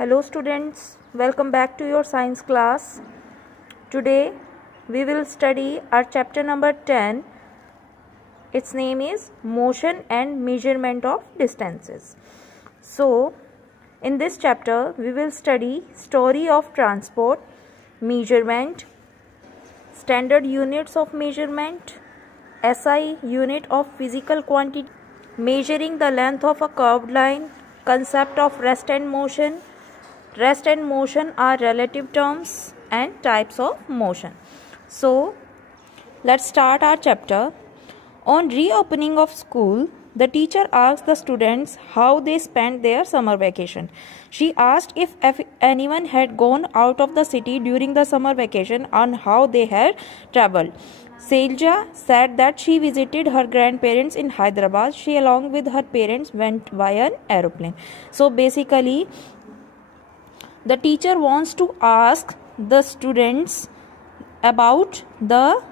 Hello students, welcome back to your science class. Today we will study our chapter number 10. Its name is Motion and Measurement of Distances. So, in this chapter we will study story of transport, measurement, standard units of measurement, SI unit of physical quantity, measuring the length of a curved line, concept of rest and motion. Rest and motion are relative terms and types of motion. So, let's start our chapter. On reopening of school, the teacher asked the students how they spent their summer vacation. She asked if anyone had gone out of the city during the summer vacation and how they had travelled. Selja said that she visited her grandparents in Hyderabad. She along with her parents went via an aeroplane. So basically, the teacher wants to ask the students about the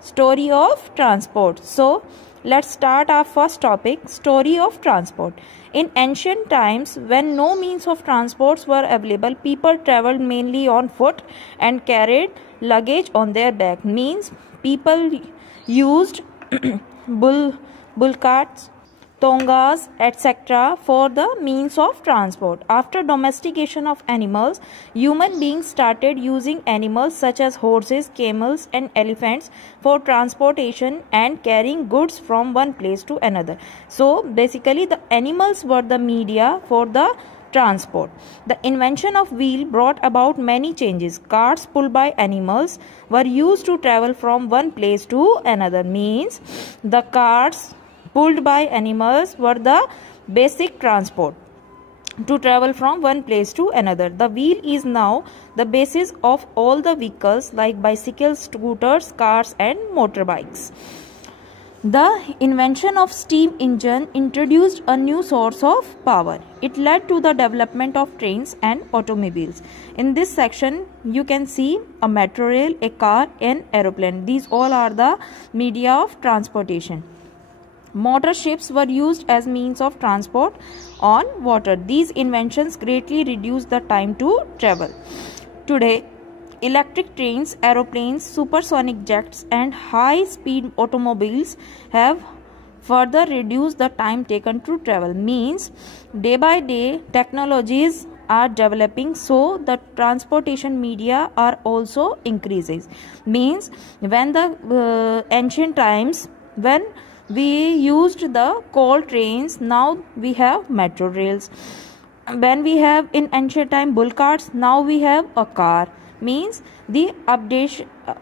story of transport. So, let's start our first topic, story of transport. In ancient times, when no means of transports were available, people travelled mainly on foot and carried luggage on their back. Means people used bull carts, tongas, etc. for the means of transport. After domestication of animals, human beings started using animals such as horses, camels and elephants for transportation and carrying goods from one place to another. So basically the animals were the media for the transport. The invention of wheel brought about many changes. Carts pulled by animals were used to travel from one place to another. Means the carts pulled by animals were the basic transport to travel from one place to another. The wheel is now the basis of all the vehicles like bicycles, scooters, cars and motorbikes. The invention of steam engine introduced a new source of power. It led to the development of trains and automobiles. In this section, you can see a metro rail, a car and aeroplane. These all are the media of transportation. Motor ships were used as means of transport on water. These inventions greatly reduced the time to travel. Today, electric trains, aeroplanes, supersonic jets and high-speed automobiles have further reduced the time taken to travel. Means day by day technologies are developing, so the transportation media are also increases. Means when the ancient times, when we used the coal trains, now we have metro rails. When we have in ancient time bull carts, now we have a car. Means the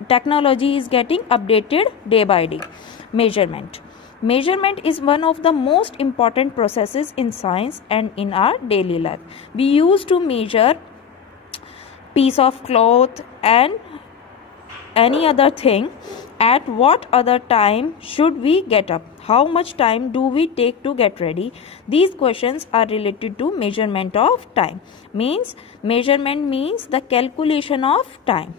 technology is getting updated day by day. Measurement is one of the most important processes in science and in our daily life. We used to measure piece of cloth and any other thing. At what other time should we get up? How much time do we take to get ready? These questions are related to measurement of time. Means measurement means the calculation of time.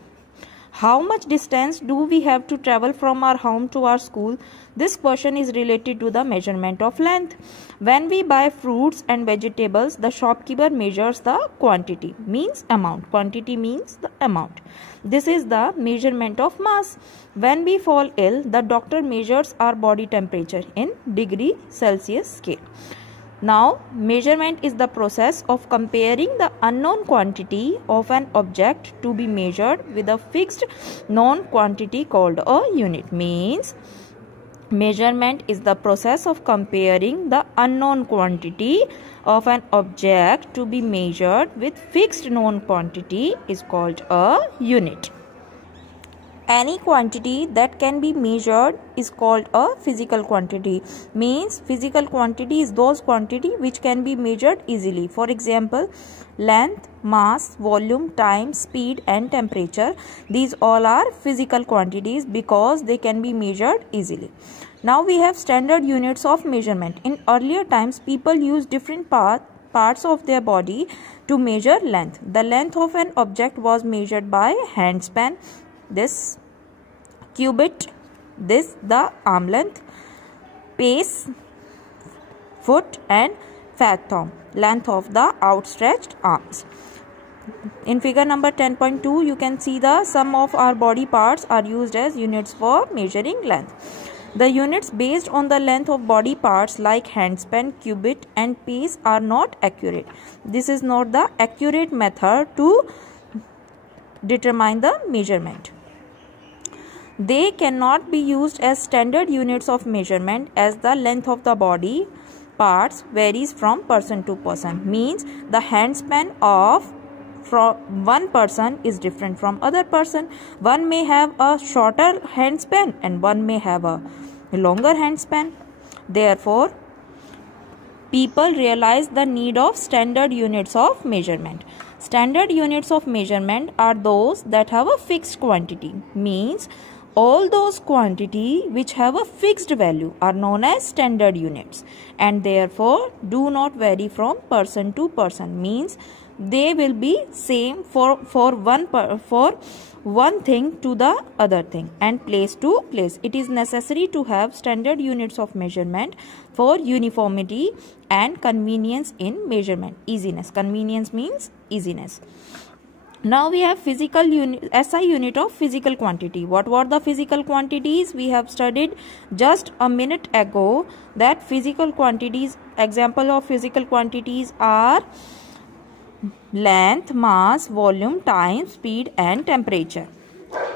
How much distance do we have to travel from our home to our school? This question is related to the measurement of length. When we buy fruits and vegetables, the shopkeeper measures the quantity, means amount. Quantity means the amount. This is the measurement of mass. When we fall ill, the doctor measures our body temperature in degree Celsius scale. Now, measurement is the process of comparing the unknown quantity of an object to be measured with a fixed known quantity called a unit. Means measurement is the process of comparing the unknown quantity of an object to be measured with fixed known quantity is called a unit. Any quantity that can be measured is called a physical quantity. Means physical quantity is those quantity which can be measured easily. For example, length, mass, volume, time, speed and temperature. These all are physical quantities because they can be measured easily. Now we have standard units of measurement. In earlier times, people used different parts of their body to measure length. The length of an object was measured by handspan, this cubit, this the arm length, pace, foot and fathom, length of the outstretched arms. In figure number 10.2, you can see the sum of our body parts are used as units for measuring length. The units based on the length of body parts like handspan, cubit and pace are not accurate. This is not the accurate method to determine the measurement. They cannot be used as standard units of measurement as the length of the body parts varies from person to person. Means the handspan of one person is different from other person. One may have a shorter handspan and one may have a longer handspan. Therefore, people realize the need of standard units of measurement. Standard units of measurement are those that have a fixed quantity. Means all those quantity which have a fixed value are known as standard units and therefore do not vary from person to person. Means they will be same for one thing to the other thing and place to place. It is necessary to have standard units of measurement for uniformity and convenience in measurement. Easiness. Convenience means easiness. Now we have physical unit, SI unit of physical quantity. What were the physical quantities? We have studied just a minute ago that physical quantities, example of physical quantities are length, mass, volume, time, speed and temperature.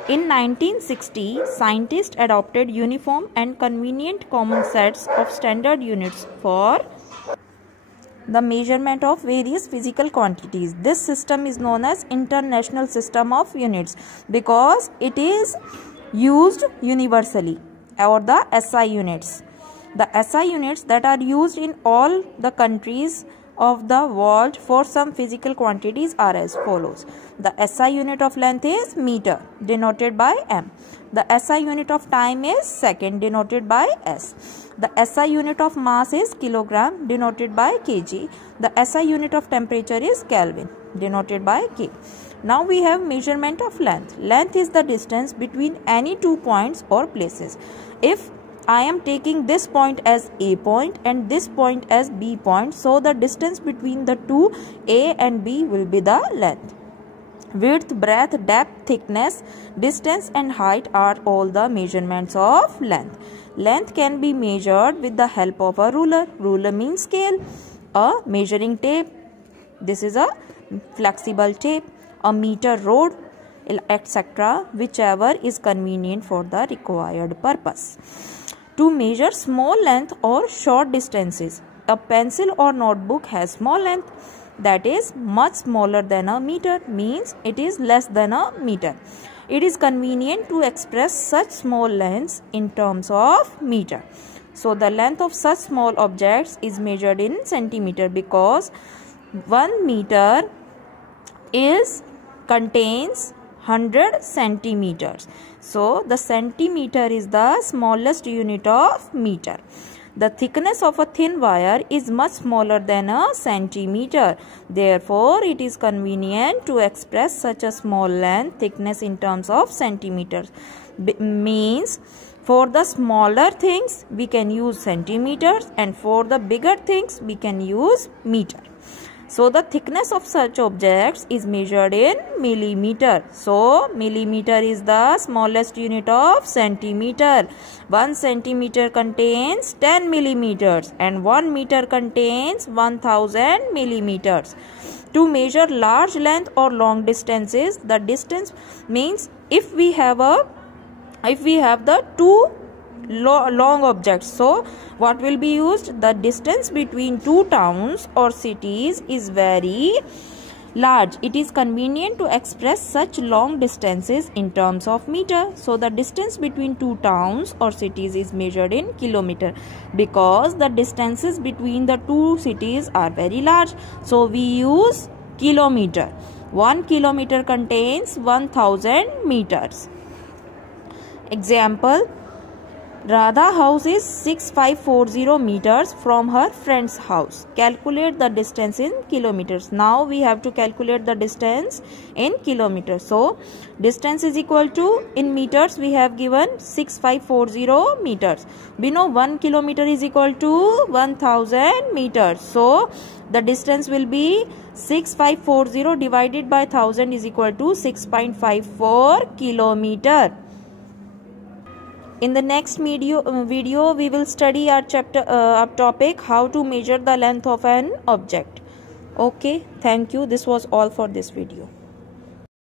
In 1960, scientists adopted uniform and convenient common sets of standard units for the measurement of various physical quantities. This system is known as International System of Units because it is used universally, or the SI units. The SI units that are used in all the countries of the world for some physical quantities are as follows. The SI unit of length is meter, denoted by M. The SI unit of time is second, denoted by S. The SI unit of mass is kilogram, denoted by kg. The SI unit of temperature is Kelvin, denoted by K. Now we have measurement of length. Length is the distance between any two points or places. If I am taking this point as A point and this point as B point, so the distance between the two A and B will be the length. Width, breadth, depth, thickness, distance and height are all the measurements of length. Length can be measured with the help of a ruler. Ruler means scale. A measuring tape. This is a flexible tape. A meter rod, etc. Whichever is convenient for the required purpose. To measure small length or short distances, a pencil or notebook has small length, that is much smaller than a meter, means it is less than a meter. It is convenient to express such small lengths in terms of meter. So the length of such small objects is measured in centimeter because 1 meter contains 100 centimeters. So the centimeter is the smallest unit of meter. The thickness of a thin wire is much smaller than a centimeter. Therefore, it is convenient to express such a small length thickness in terms of centimeters. Means for the smaller things we can use centimeters and for the bigger things we can use meter. So the thickness of such objects is measured in millimeter. So millimeter is the smallest unit of centimeter. 1 centimeter contains 10 millimeters and 1 meter contains 1000 millimeters. To measure large length or long distances, the distance means if we have the two long objects, so what will be used? The distance between two towns or cities is very large. It is convenient to express such long distances in terms of meter. So the distance between two towns or cities is measured in kilometer because the distances between the two cities are very large. So we use kilometer. 1 kilometer contains 1000 meters. Example, Radha house is 6540 meters from her friend's house. Calculate the distance in kilometers. Now we have to calculate the distance in kilometers. So distance is equal to, in meters we have given 6540 meters. We know 1 kilometer is equal to 1000 meters. So the distance will be 6540 divided by 1000 is equal to 6.54 kilometer. In the next video we will study our topic how to measure the length of an object. Okay, thank you. This was all for this video.